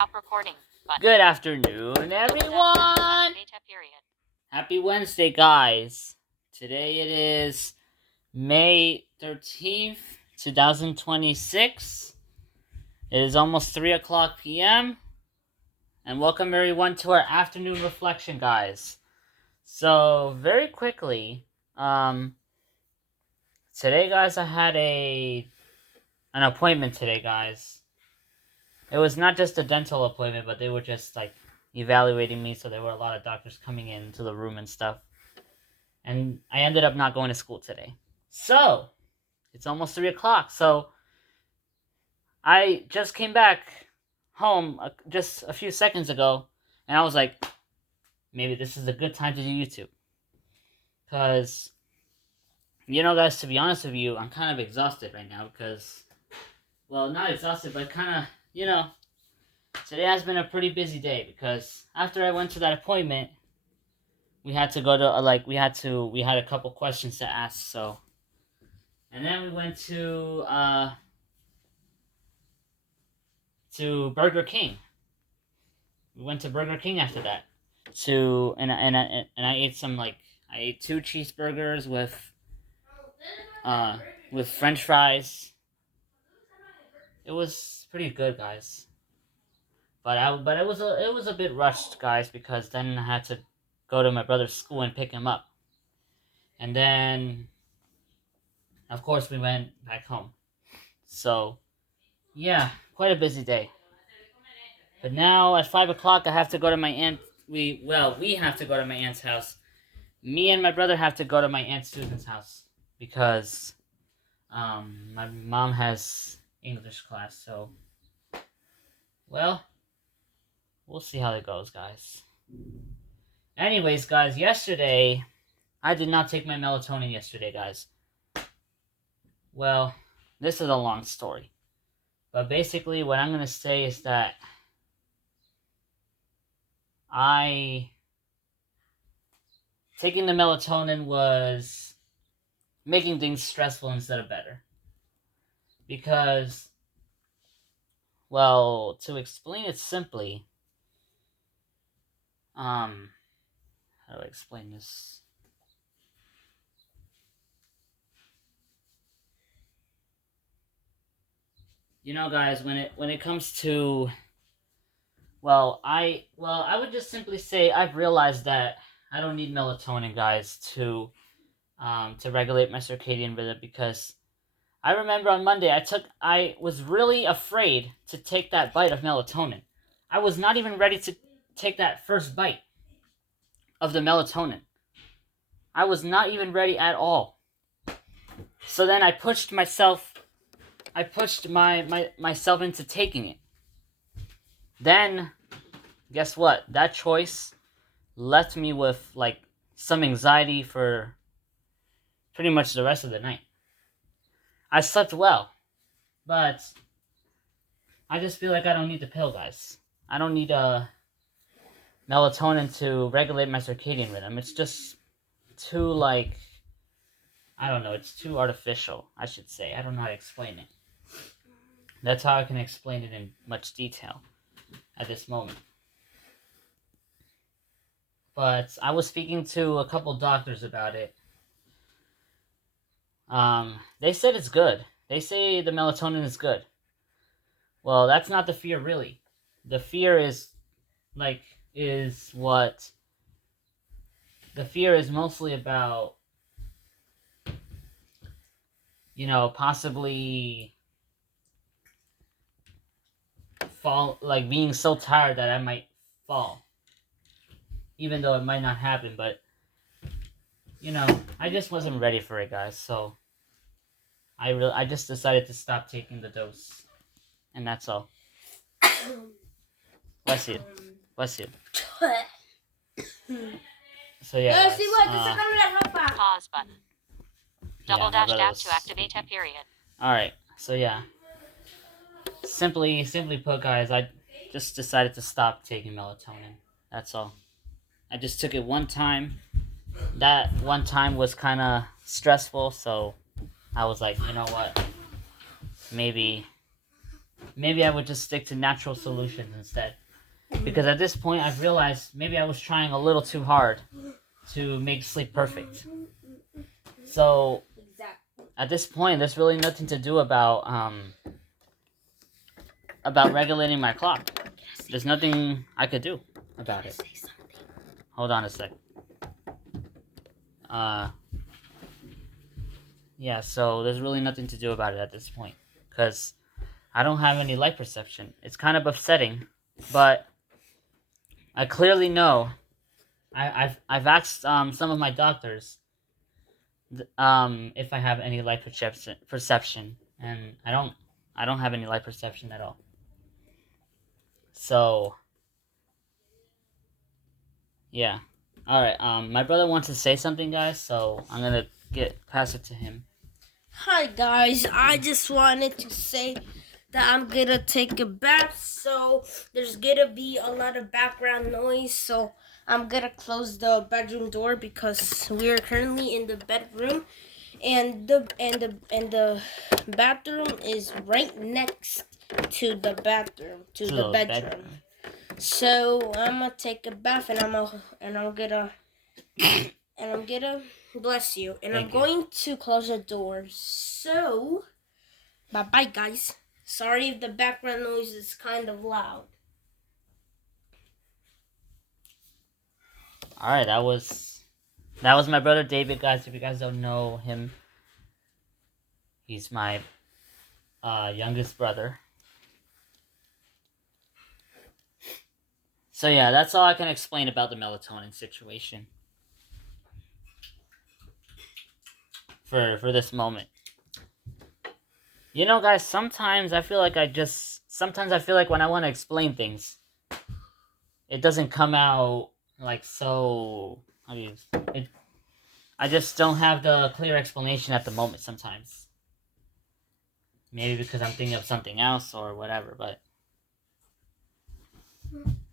Stop recording. Button. Good afternoon, everyone! Happy Wednesday, guys. Today it is May 13th, 2026. It is almost 3 o'clock p.m. And welcome, everyone, to our afternoon reflection, guys. So, very quickly, today, guys, I had an appointment today, guys. It was not just a dental appointment, but they were just, evaluating me, so there were a lot of doctors coming into the room and stuff. And I ended up not going to school today. So, it's almost 3 o'clock, so I just came back home just a few seconds ago, and I was like, maybe this is a good time to do YouTube. Because, guys, to be honest with you, I'm kind of exhausted right now because, well, not exhausted, but kind of, today has been a pretty busy day because after I went to that appointment, we had to go to, we had a couple questions to ask, so. And then we went to Burger King. We went to Burger King after that. And I ate I ate 2 cheeseburgers with French fries. It was pretty good, guys. But it was a bit rushed, guys, because then I had to go to my brother's school and pick him up. And then, of course, we went back home. So, yeah, quite a busy day. But now at 5 o'clock, I have to go to my aunt. We have to go to my aunt's house. Me and my brother have to go to my aunt Susan's house because my mom has English class. So, well, we'll see how it goes, guys. Anyways, guys, yesterday, I did not take my melatonin yesterday, guys. Well, this is a long story. But basically, what I'm going to say is that taking the melatonin was making things stressful instead of better. Because, well, to explain it simply, how do I explain this? Guys, when it comes to, I would just simply say I've realized that I don't need melatonin, guys, to regulate my circadian rhythm, because I remember on Monday I was really afraid to take that bite of melatonin. I was not even ready to take that first bite of the melatonin. I was not even ready at all. So then I pushed myself into taking it. Then, guess what? That choice left me with, some anxiety for pretty much the rest of the night. I slept well, but I just feel like I don't need the pill, guys. I don't need melatonin to regulate my circadian rhythm. It's just too, I don't know, it's too artificial, I should say. I don't know how to explain it. That's how I can explain it in much detail at this moment. But I was speaking to a couple doctors about it. They said it's good. They say the melatonin is good. Well, that's not the fear, really. The fear is mostly about, possibly fall, being so tired that I might fall. Even though it might not happen, but, I just wasn't ready for it, guys, so I just decided to stop taking the dose. And that's all. Bless you. Bless you. So yeah, guys, Pause button. Double dash tab to activate a period. Alright, so yeah. Simply put, guys, I just decided to stop taking melatonin. That's all. I just took it one time. That one time was kind of stressful, so I was like, you know what? Maybe maybe I would just stick to natural solutions instead. Because at this point, I've realized maybe I was trying a little too hard to make sleep perfect. So, at this point, there's really nothing to do about regulating my clock. There's nothing I could do about it. Hold on a sec. Yeah, so there's really nothing to do about it at this point. Because I don't have any light perception. It's kind of upsetting, but I clearly know. I've asked some of my doctors if I have any light perception, and I don't have any light perception at all. So yeah, all right. My brother wants to say something, guys, so I'm gonna pass it to him. Hi guys, I just wanted to say that I'm gonna take a bath, so there's gonna be a lot of background noise, so I'm gonna close the bedroom door because we're currently in the bedroom, and the bathroom is right next to the bedroom. So I'm gonna take a bath, and I'm gonna bless you, and I'm going to close the door. So, bye guys. Sorry if the background noise is kind of loud. All right, that was my brother David, guys. If you guys don't know him, he's my youngest brother. So yeah, that's all I can explain about the melatonin situation for this moment. You know, guys, sometimes I feel like when I want to explain things, it doesn't come out like so. I just don't have the clear explanation at the moment sometimes. Maybe because I'm thinking of something else or whatever, but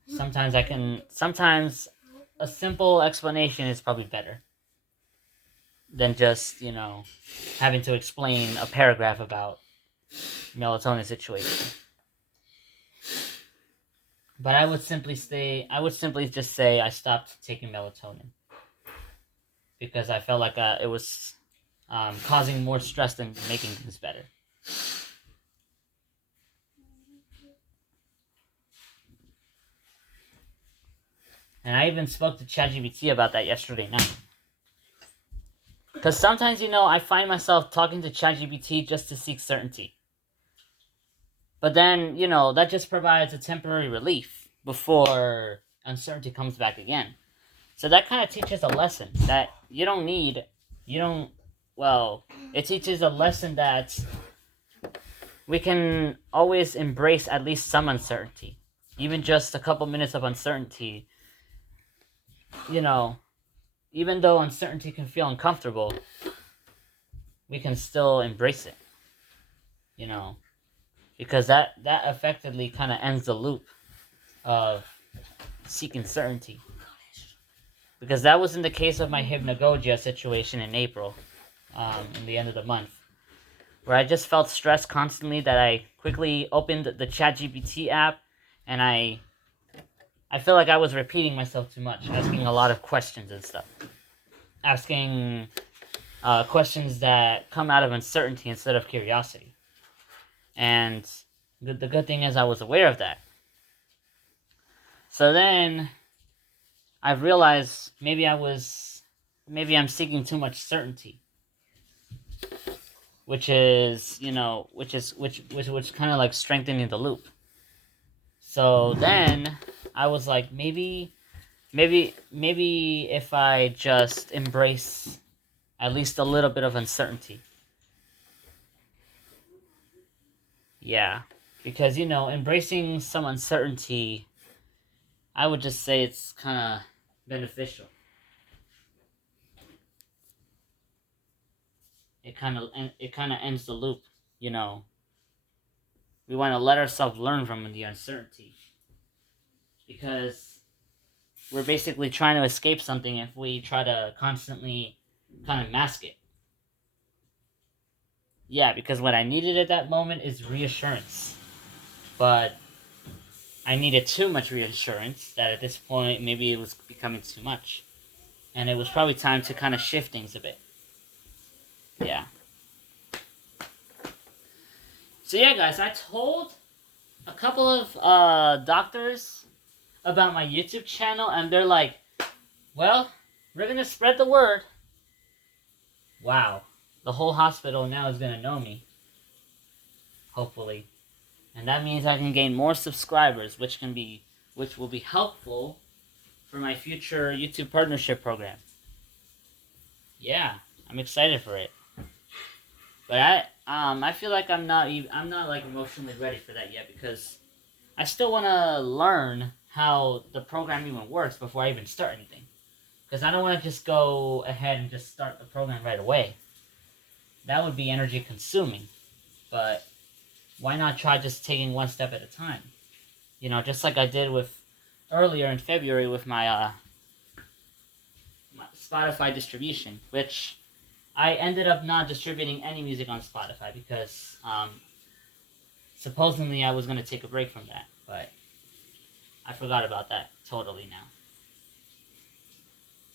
sometimes a simple explanation is probably better than just, having to explain a paragraph about melatonin situation. But I would simply just say I stopped taking melatonin because I felt like it was causing more stress than making things better. And I even spoke to ChatGPT about that yesterday night. Because sometimes, I find myself talking to ChatGPT just to seek certainty. But then, that just provides a temporary relief before uncertainty comes back again. So that kind of teaches a lesson that it teaches a lesson that we can always embrace at least some uncertainty. Even just a couple minutes of uncertainty, even though uncertainty can feel uncomfortable, we can still embrace it, because that effectively kind of ends the loop of seeking certainty. Because that was in the case of my hypnagogia situation in April, in the end of the month, where I just felt stressed constantly that I quickly opened the ChatGPT app, and I feel like I was repeating myself too much, asking a lot of questions and stuff. Asking questions that come out of uncertainty instead of curiosity. And the good thing is I was aware of that. So then I've realized maybe I'm seeking too much certainty. Which is kind of like strengthening the loop. So then I was like, maybe if I just embrace at least a little bit of uncertainty. Yeah, because embracing some uncertainty, I would just say it's kind of beneficial. It kind of ends the loop, We want to let ourselves learn from the uncertainty, because we're basically trying to escape something if we try to constantly kind of mask it. Yeah, because what I needed at that moment is reassurance. but I needed too much reassurance that at this point maybe it was becoming too much. And it was probably time to kind of shift things a bit. Yeah. So yeah, guys, I told a couple of doctors about my YouTube channel, and they're like, well, we're going to spread the word. Wow. The whole hospital now is going to know me. Hopefully. And that means I can gain more subscribers, which will be helpful for my future YouTube partnership program. Yeah, I'm excited for it. But I feel like I'm not like emotionally ready for that yet, because I still want to learn how the program even works before I even start anything. Because I don't want to just go ahead and just start the program right away. That would be energy consuming. But why not try just taking one step at a time? You know, just like I did with earlier in February with my Spotify distribution, which I ended up not distributing any music on Spotify because supposedly I was going to take a break from that, but I forgot about that totally now.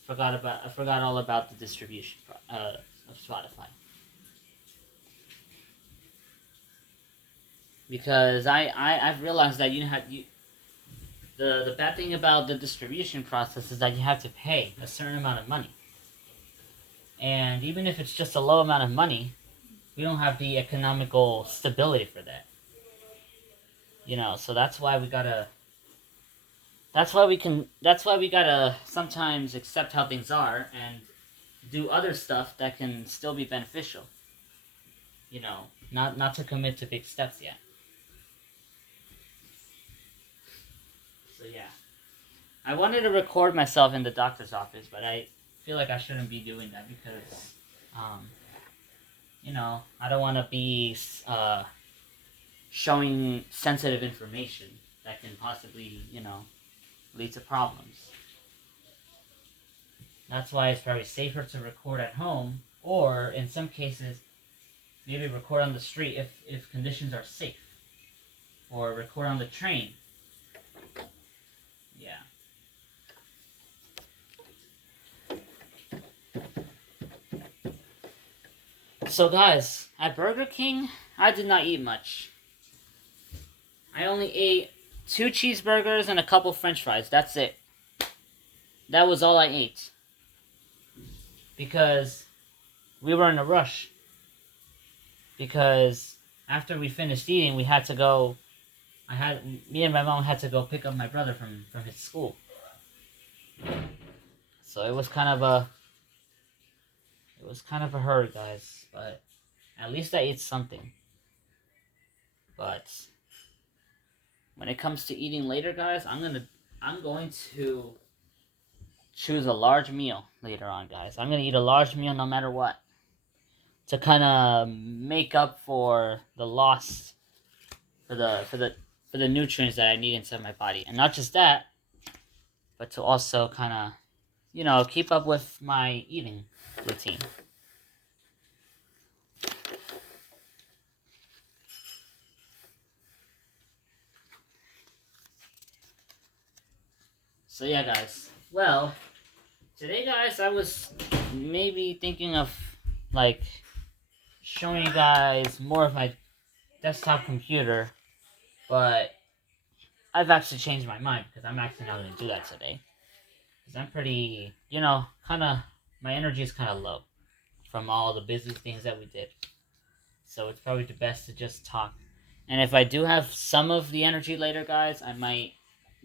I forgot all about the distribution of Spotify. Because I've realized that the bad thing about the distribution process is that you have to pay a certain amount of money. And even if it's just a low amount of money, we don't have the economical stability for that. You know, so that's why we gotta sometimes accept how things are and do other stuff that can still be beneficial. You know, not to commit to big steps yet. So yeah. I wanted to record myself in the doctor's office, but I feel like I shouldn't be doing that because, you know, I don't want to be showing sensitive information that can possibly, you know, lead to problems. That's why it's probably safer to record at home, or in some cases, maybe record on the street if conditions are safe, or record on the train. Yeah. So guys, at Burger King, I did not eat much. I only ate 2 cheeseburgers and a couple french fries. That's it. That was all I ate. Because we were in a rush. Because after we finished eating, we had to go... Me and my mom had to go pick up my brother from his school. So it was kind of a hurry, guys. But at least I ate something. But when it comes to eating later, guys, I'm going to choose a large meal later on, guys. I'm going to eat a large meal no matter what, to kind of make up for the loss for the nutrients that I need inside my body. And not just that, but to also kind of, you know, keep up with my eating routine. So yeah, guys. Well, today, guys, I was maybe thinking of, like, showing you guys more of my desktop computer, but I've actually changed my mind because I'm actually not going to do that today. Because I'm pretty, you know, my energy is kind of low from all the busy things that we did. So it's probably the best to just talk. And if I do have some of the energy later, guys, I might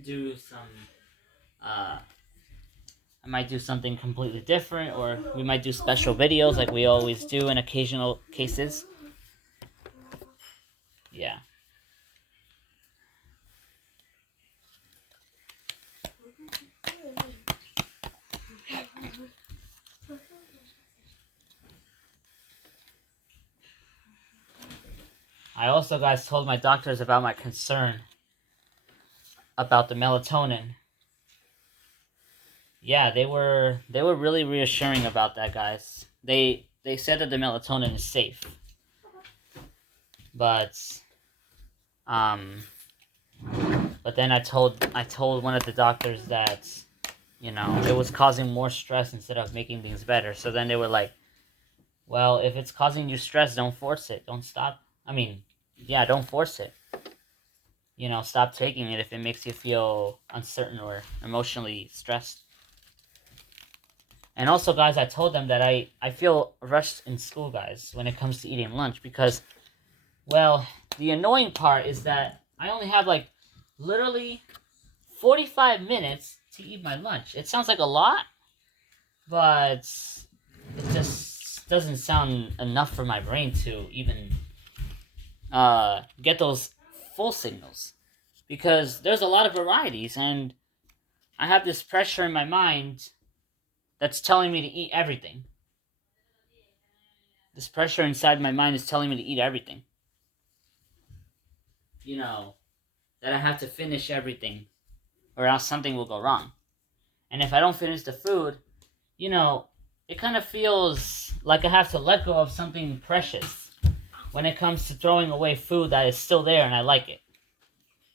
do something completely different, or we might do special videos like we always do in occasional cases. Yeah. I also, guys, told my doctors about my concern about the melatonin. Yeah, they were really reassuring about that, guys. They said that the melatonin is safe. But But then I told one of the doctors that, you know, it was causing more stress instead of making things better. So then they were like, well, if it's causing you stress, don't force it. Don't stop. I mean, yeah, don't force it. You know, stop taking it if it makes you feel uncertain or emotionally stressed. And also, guys, I told them that I feel rushed in school, guys, when it comes to eating lunch because, well, the annoying part is that I only have, like, literally 45 minutes to eat my lunch. It sounds like a lot, but it just doesn't sound enough for my brain to even get those full signals. Because there's a lot of varieties, and I have this pressure in my mind that's telling me to eat everything. This pressure inside my mind is telling me to eat everything. You know, that I have to finish everything, or else something will go wrong. And if I don't finish the food, you know, it kind of feels like I have to let go of something precious when it comes to throwing away food that is still there and I like it.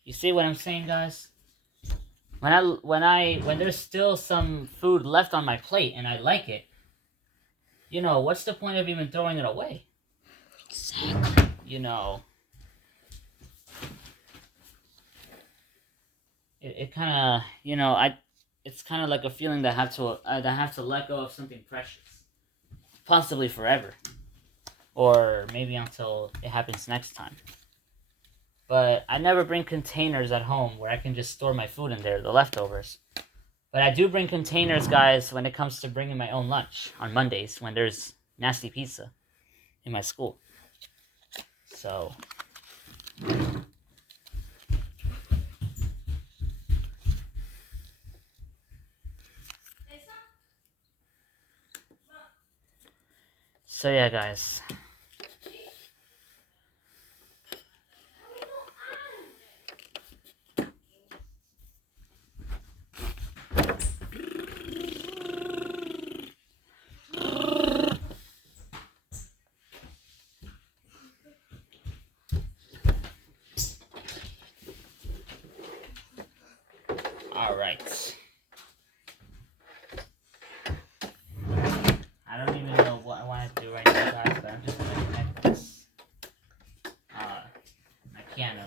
You see what I'm saying, guys? When there's still some food left on my plate and I like it, you know, what's the point of even throwing it away? Exactly. You know, it kind of, you know, it's kind of like a feeling that I have to let go of something precious, possibly forever, or maybe until it happens next time. But I never bring containers at home where I can just store my food in there, the leftovers. But I do bring containers, guys, when it comes to bringing my own lunch on Mondays when there's nasty pizza in my school. So, yeah, guys. All right. I don't even know what I want to do right now, guys, but I'm just gonna connect this my piano.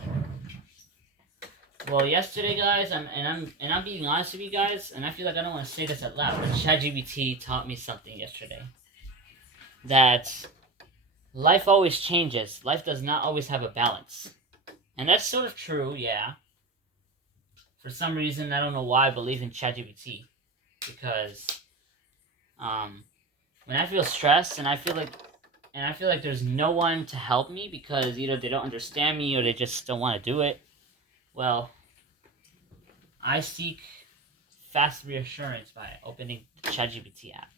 Well, yesterday, guys, I'm being honest with you guys, and I feel like I don't want to say this out loud, but ChatGPT taught me something yesterday. That life always changes. Life does not always have a balance. And that's sort of true, yeah. For some reason, I don't know why I believe in ChatGPT. Because when I feel stressed and I feel like there's no one to help me because either they don't understand me or they just don't want to do it, well, I seek fast reassurance by opening the ChatGPT app.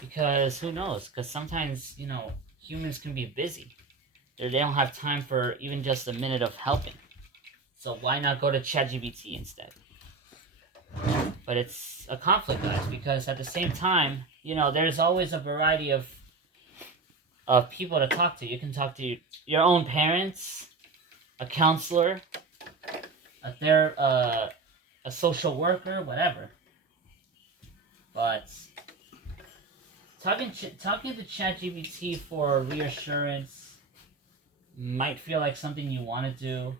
Because who knows? Because sometimes, you know, humans can be busy. They don't have time for even just a minute of helping. So why not go to ChatGPT instead? But it's a conflict, guys, because at the same time, you know, there's always a variety of people to talk to. You can talk to your own parents, a counselor, a social worker, whatever. But talking to ChatGPT for reassurance might feel like something you want to do,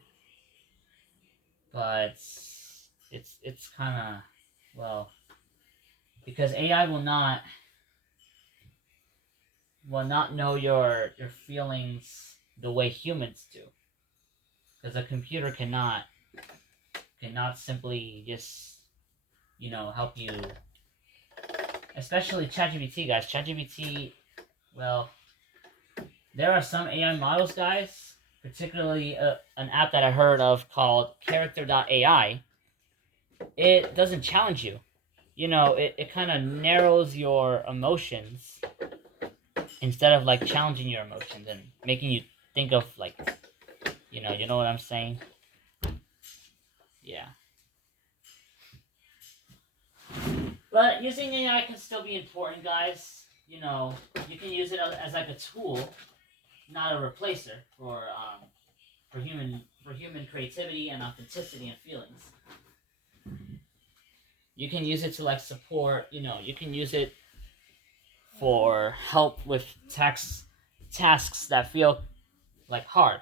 but it's kind of, well, because AI will not know your feelings the way humans do, because a computer cannot simply just, you know, help you. Especially ChatGPT, guys. ChatGPT, well, there are some AI models, guys, particularly an app that I heard of called Character.ai. It doesn't challenge you. You know, it kind of narrows your emotions instead of, like, challenging your emotions and making you think of, like, you know what I'm saying? Yeah. But using AI can still be important, guys. You know, you can use it as like a tool, not a replacer for for human creativity and authenticity and feelings. You can use it to like support, you can use it for help with tasks that feel like hard.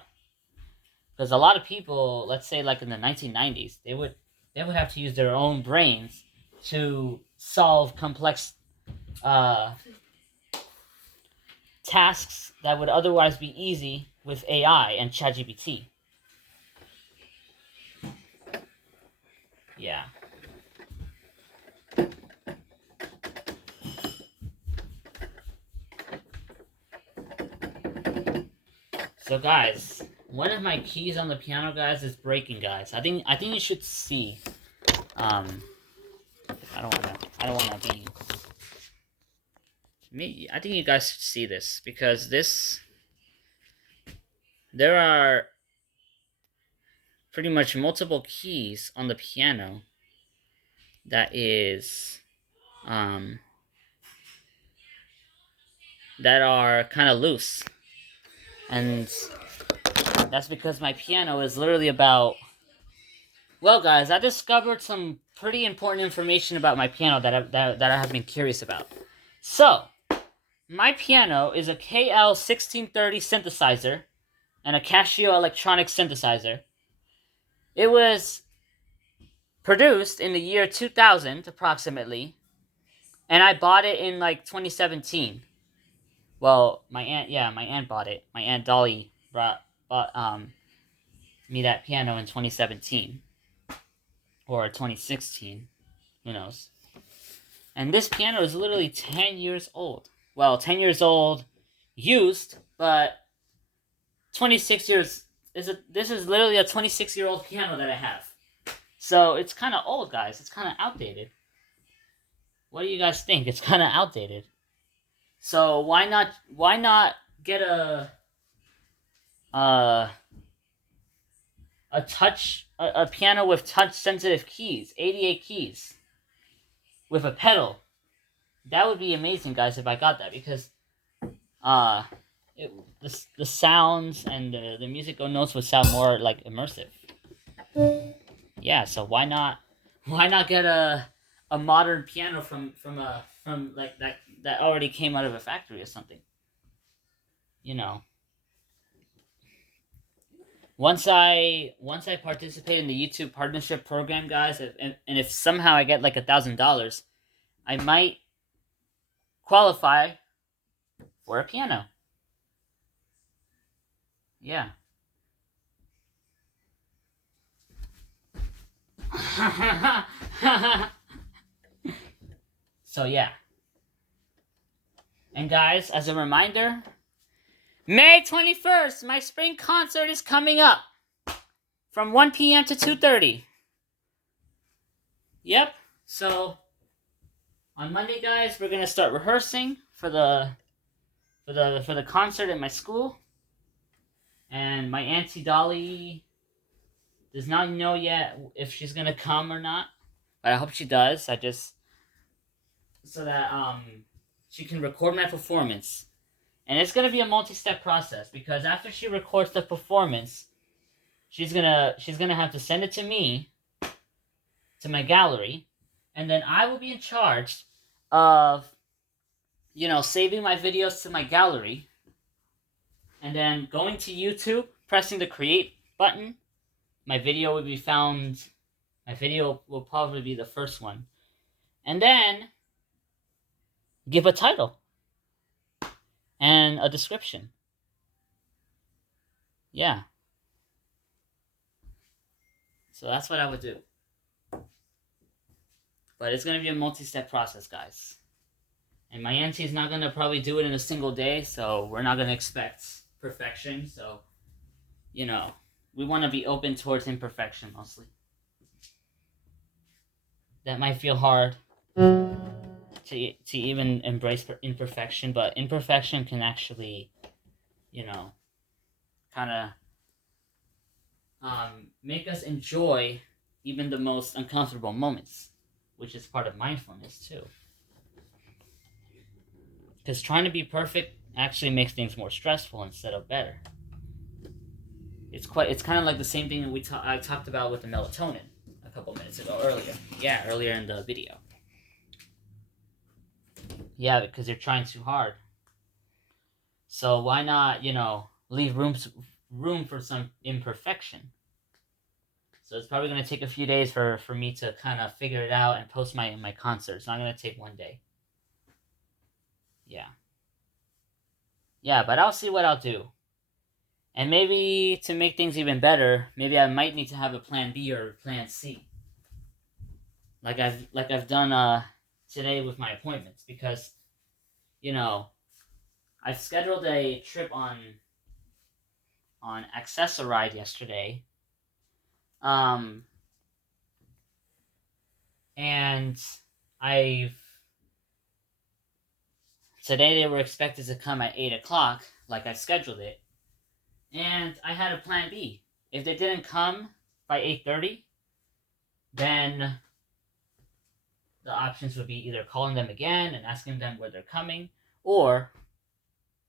Because a lot of people, let's say like in the 1990s, they would have to use their own brains to solve complex tasks that would otherwise be easy with AI and ChatGPT. Yeah. So guys, one of my keys on the piano, guys, is breaking, guys. I think you should see. I don't wanna be me. I think you guys should see this because there are pretty much multiple keys on the piano that are kind of loose, and that's because my piano is literally about. Well, guys, I discovered some pretty important information about my piano that I have been curious about. So, my piano is a KL1630 synthesizer and a Casio electronic synthesizer. It was produced in the year 2000 approximately, and I bought it in like 2017. Well, my aunt bought it. My aunt Dolly bought me that piano in 2017 or 2016, who knows. And this piano is literally 10 years old. Well, 10 years old used, but 26 years this is literally a 26-year-old piano that I have. So, it's kind of old, guys. It's kind of outdated. What do you guys think? It's kind of outdated. So, why not get a piano with touch sensitive keys, 88 keys with a pedal? That would be amazing, guys, if I got that, because the sounds and the musical notes would sound more like immersive. Yeah, so why not get a modern piano from like that already came out of a factory or something? Once I participate in the YouTube partnership program, guys, and if somehow I get like $1,000, I might qualify for a piano. Yeah. So yeah. And guys, as a reminder, May 21st, my spring concert is coming up from 1 p.m. to 2:30. Yep. So on Monday, guys, we're gonna start rehearsing for the concert at my school. And my auntie Dolly does not know yet if she's gonna come or not, but I hope she does. So that she can record my performance. And it's gonna be a multi-step process, because after she records the performance, she's gonna have to send it to me, to my gallery, and then I will be in charge of, saving my videos to my gallery, and then going to YouTube, pressing the create button. My video will be found. My video will probably be the first one, and then give a title and a description. Yeah. So that's what I would do. But it's going to be a multi-step process, guys. And my auntie's not going to probably do it in a single day, so we're not going to expect perfection. So, we want to be open towards imperfection mostly. That might feel hard to even embrace imperfection, but imperfection can actually, kind of make us enjoy even the most uncomfortable moments, which is part of mindfulness too. Because trying to be perfect actually makes things more stressful instead of better. It's kind of like the same thing that I talked about with the melatonin a couple minutes ago earlier. Yeah, earlier in the video. Yeah, because you're trying too hard. So why not, leave room for some imperfection? So it's probably going to take a few days for me to kind of figure it out and post my concert. It's not going to take one day. Yeah. Yeah, but I'll see what I'll do. And maybe to make things even better, maybe I might need to have a plan B or a plan C. Like I've done today with my appointments, because I scheduled a trip on Accessoride yesterday. And today they were expected to come at 8 o'clock, like I scheduled it. And I had a plan B. If they didn't come by 8:30, then the options would be either calling them again and asking them where they're coming, or,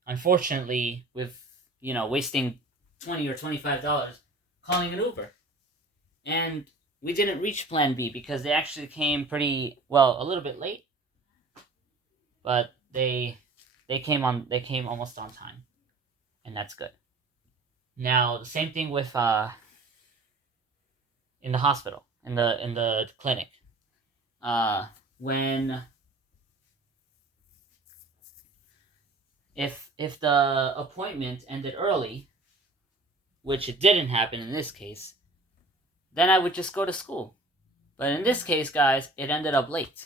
unfortunately, with, wasting $20 or $25, calling an Uber. And we didn't reach plan B because they actually came a little bit late, but they came almost on time, and that's good. Now, the same thing with in the hospital, in the clinic. If the appointment ended early, which it didn't happen in this case, then I would just go to school. But in this case, guys, it ended up late.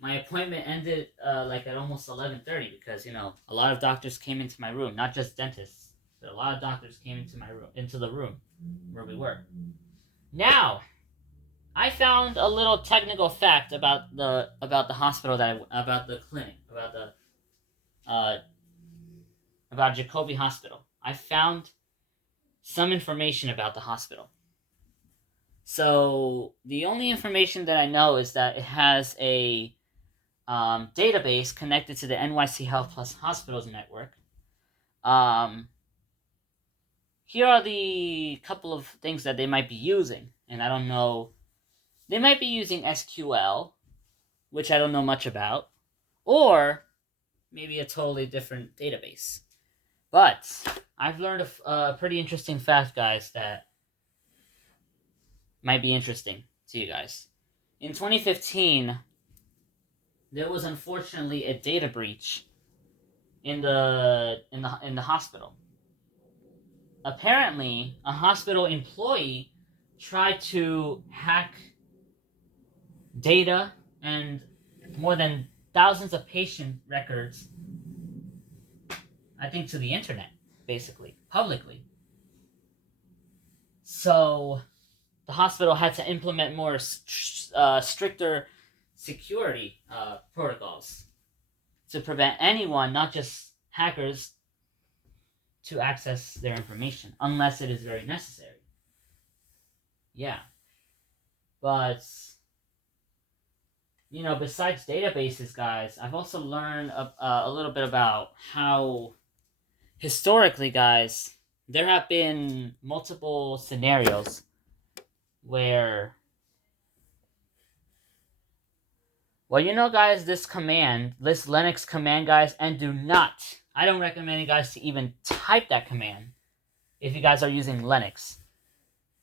My appointment ended at almost 11:30 because a lot of doctors came into my room, not just dentists, but a lot of doctors came into the room where we were. Now, I found a little technical fact about the hospital about the clinic, about Jacobi Hospital. I found some information about the hospital. So the only information that I know is that it has a database connected to the NYC Health Plus Hospitals network. Here are the couple of things that they might be using, and I don't know. They might be using SQL, which I don't know much about, or maybe a totally different database. But I've learned a pretty interesting fact, guys, that might be interesting to you guys. In 2015, there was unfortunately a data breach in the hospital. Apparently, a hospital employee tried to hack data and more than thousands of patient records, I think, to the internet, basically, publicly. So the hospital had to implement more stricter security protocols to prevent anyone, not just hackers, to access their information, unless it is very necessary. Yeah. But, besides databases, guys, I've also learned a little bit about how, historically, guys, there have been multiple scenarios where, guys, this Linux command, guys, and I don't recommend you guys to even type that command if you guys are using Linux.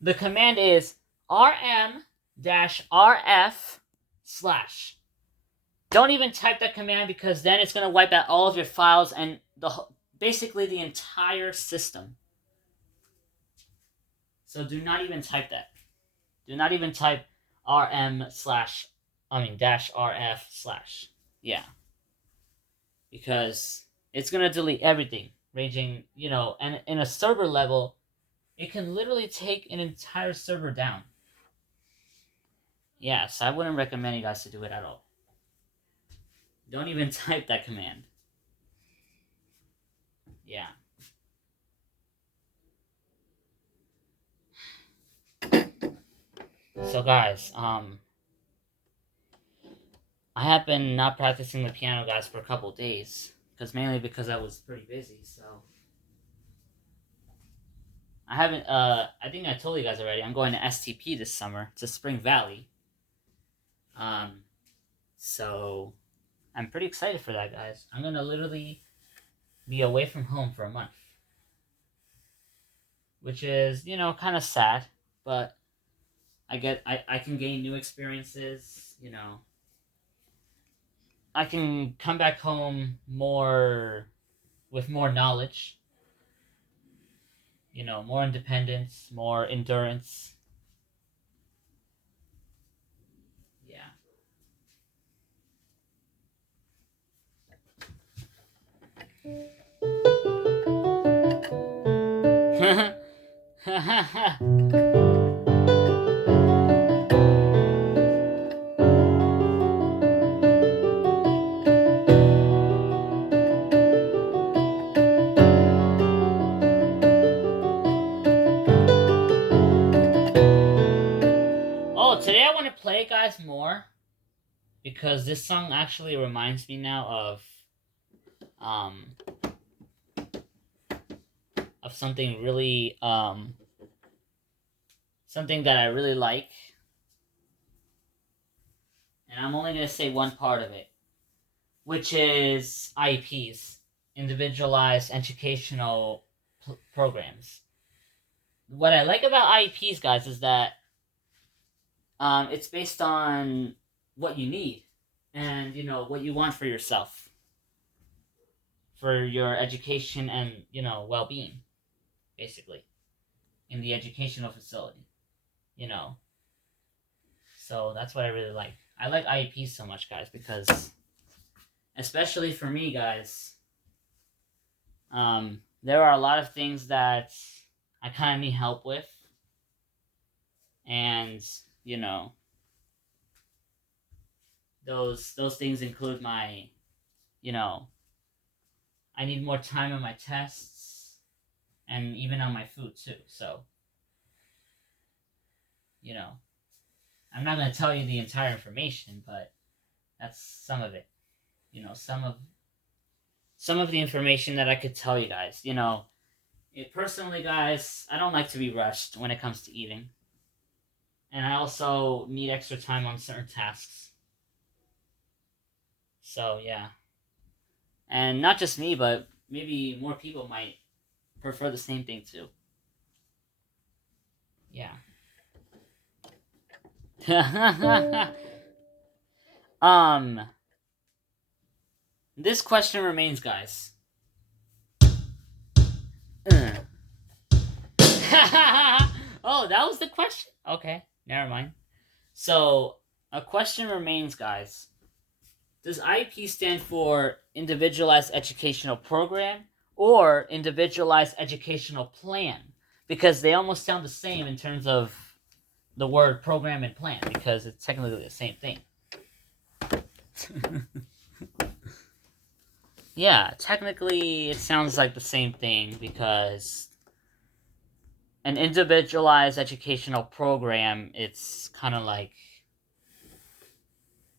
The command is rm-rf/. Don't even type that command, because then it's going to wipe out all of your files and basically the entire system. So do not even type that. Do not even type -rf/. Yeah. Because it's going to delete everything, ranging, and in a server level, it can literally take an entire server down. Yes, I wouldn't recommend you guys to do it at all. Don't even type that command. Yeah. So guys, I have been not practicing the piano, guys, for a couple days, mainly because I was pretty busy, so I haven't. I think I told you guys already. I'm going to STP this summer to Spring Valley. So I'm pretty excited for that, guys. I'm gonna literally be away from home for a month, which is, you know, kind of sad, but I can gain new experiences. You know, I can come back home with more knowledge. You know, more independence, more endurance. Yeah. Oh, today I want to play, guys, more because this song actually reminds me now of something really something that I really like, and I'm only gonna say one part of it, which is IEPs, individualized educational programs. What I like about IEPs, guys, is that it's based on what you need and, you know, what you want for yourself, for your education and, you know, well-being, basically, in the educational facility, you know. So that's what I really like. I like IEPs so much, guys, because especially for me, guys, there are a lot of things that I kind of need help with, and, you know, those things include my, you know, I need more time on my tests and even on my food too. So, you know, I'm not going to tell you the entire information, but that's some of it. You know, some of the information that I could tell you guys. You know, personally, guys, I don't like to be rushed when it comes to eating. And I also need extra time on certain tasks. So, yeah. And not just me, but maybe more people might prefer the same thing too. Yeah. This question remains, guys. Oh, that was the question? Okay, never mind. So, a question remains, guys. Does IEP stand for Individualized Educational Program or Individualized Educational Plan? Because they almost sound the same in terms of the word program and plan, because it's technically the same thing. Yeah, technically it sounds like the same thing, because an individualized educational program, it's kind of like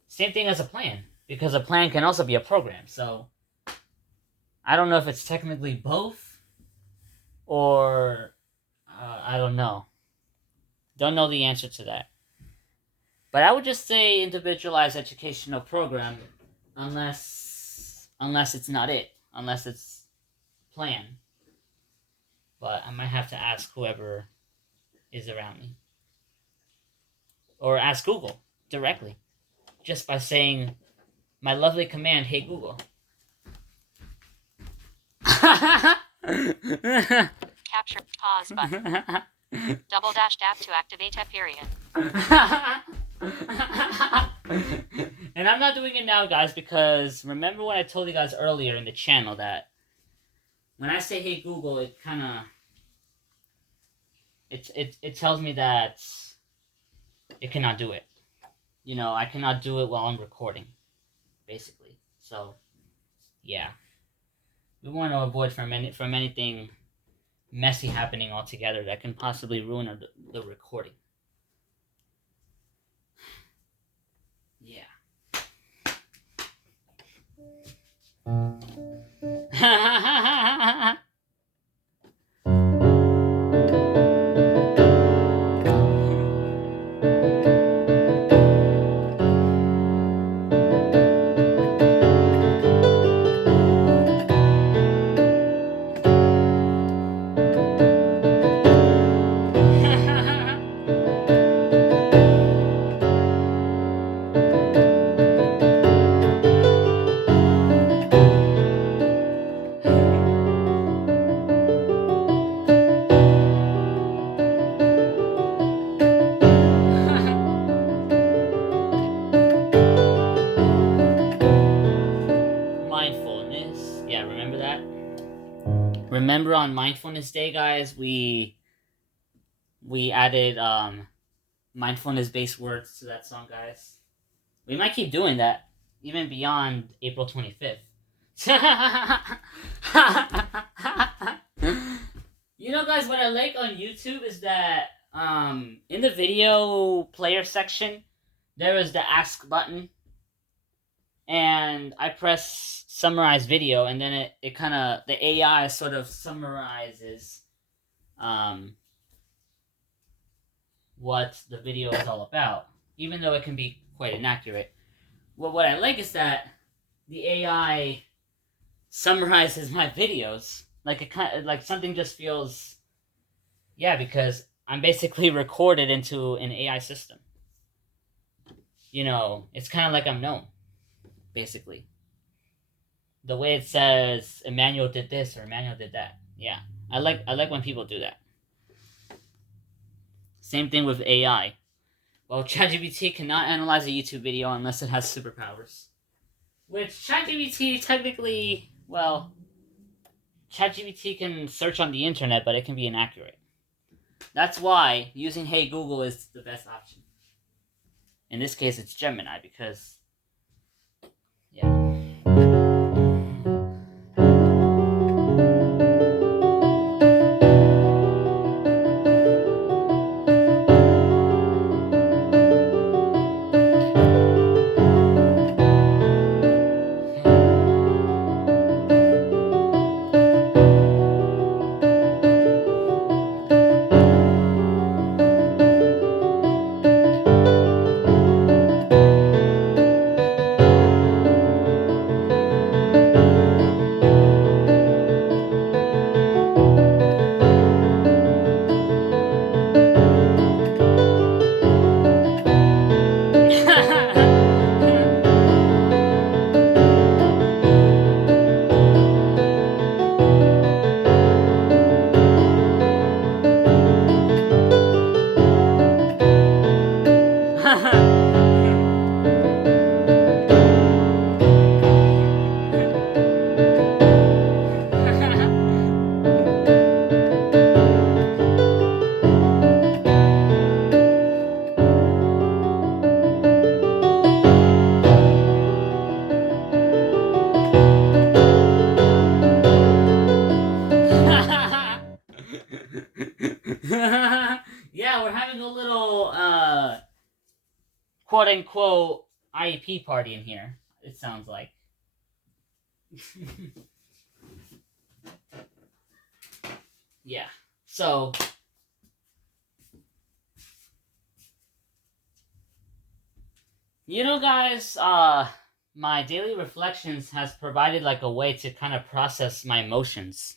same thing as a plan, because a plan can also be a program. So I don't know if it's technically both, or I don't know. Don't know the answer to that. But I would just say individualized educational program, unless it's not it, unless it's plan. But I might have to ask whoever is around me, or ask Google directly, just by saying my lovely command, "Hey Google." Capture pause button. Double dash tab to activate a period. And I'm not doing it now, guys, because remember when I told you guys earlier in the channel that when I say "Hey Google," it kind of it tells me that it cannot do it. You know, I cannot do it while I'm recording, basically. So, yeah, we want to avoid from anything messy happening altogether that can possibly ruin the recording. Yeah. remember on Mindfulness Day, guys, we added mindfulness-based words to that song, guys. We might keep doing that even beyond April 25th. You know, guys, what I like on YouTube is that in the video player section, there is the ask button, and I press summarize video, and then it kind of, the AI sort of summarizes what the video is all about, even though it can be quite inaccurate. Well, what I like is that the AI summarizes my videos. Like, it kind of, like, something just feels, yeah, because I'm basically recorded into an AI system. You know, it's kind of like I'm known, basically. The way it says Emmanuel did this or Emmanuel did that. Yeah, I like when people do that. Same thing with AI. Well, ChatGPT cannot analyze a YouTube video unless it has superpowers. Which ChatGPT technically, well, ChatGPT can search on the internet, but it can be inaccurate. That's why using Hey Google is the best option. In this case, it's Gemini because, yeah. Yeah, we're having a little quote unquote IEP party in here, it sounds like. Yeah. So you know, guys, my daily reflections has provided like a way to kind of process my emotions.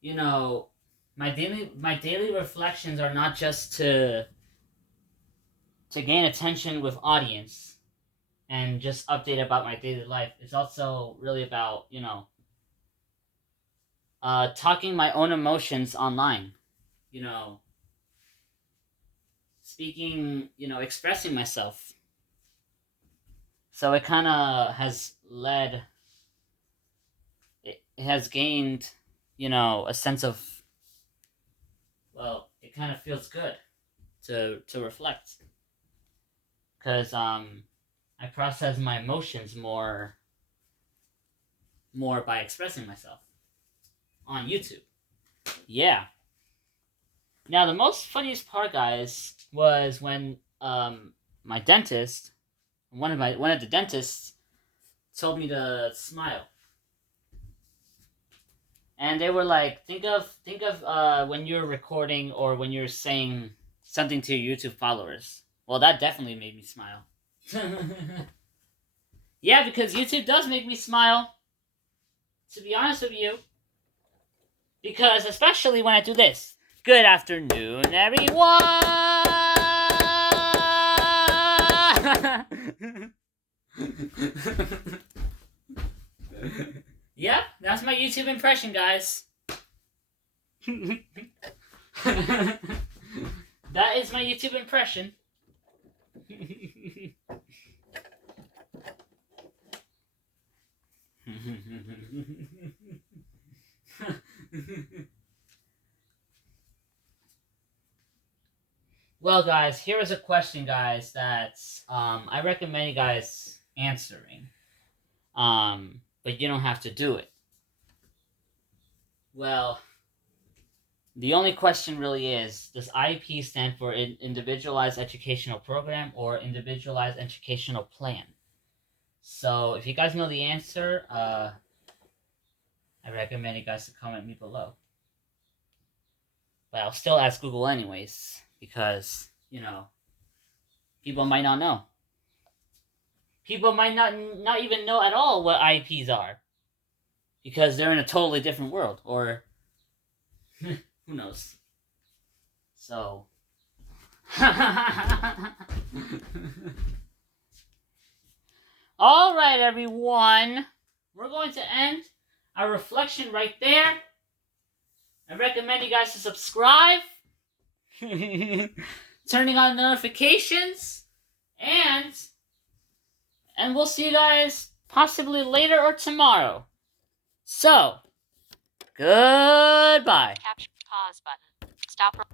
You know, my daily reflections are not just to gain attention with audience and just update about my daily life. It's also really about, you know, talking my own emotions online. You know, speaking, you know, expressing myself. So it kind of has led, it has gained, you know, a sense of, well, it kind of feels good to reflect. Because I process my emotions more by expressing myself on YouTube. Yeah. Now the most funniest part, guys, was when my dentist, one of the dentists, told me to smile. And they were like, think of when you're recording or when you're saying something to your YouTube followers. Well, that definitely made me smile. Yeah, because YouTube does make me smile, to be honest with you. Because especially when I do this. Good afternoon, everyone! Yep, that's my YouTube impression, guys. That is my YouTube impression. Well, guys, here is a question, guys, that I recommend you guys answering. But you don't have to do it. Well, the only question really is, does IEP stand for Individualized Educational Program or Individualized Educational Plan? So, if you guys know the answer, I recommend you guys to comment me below. But I'll still ask Google anyways, because, people might not know. People might not even know at all what IEPs are, because they're in a totally different world, or who knows. So, all right, everyone, we're going to end our reflection right there. I recommend you guys to subscribe, turning on notifications, and we'll see you guys possibly later or tomorrow. So, goodbye. Capture. Pause button. Stop.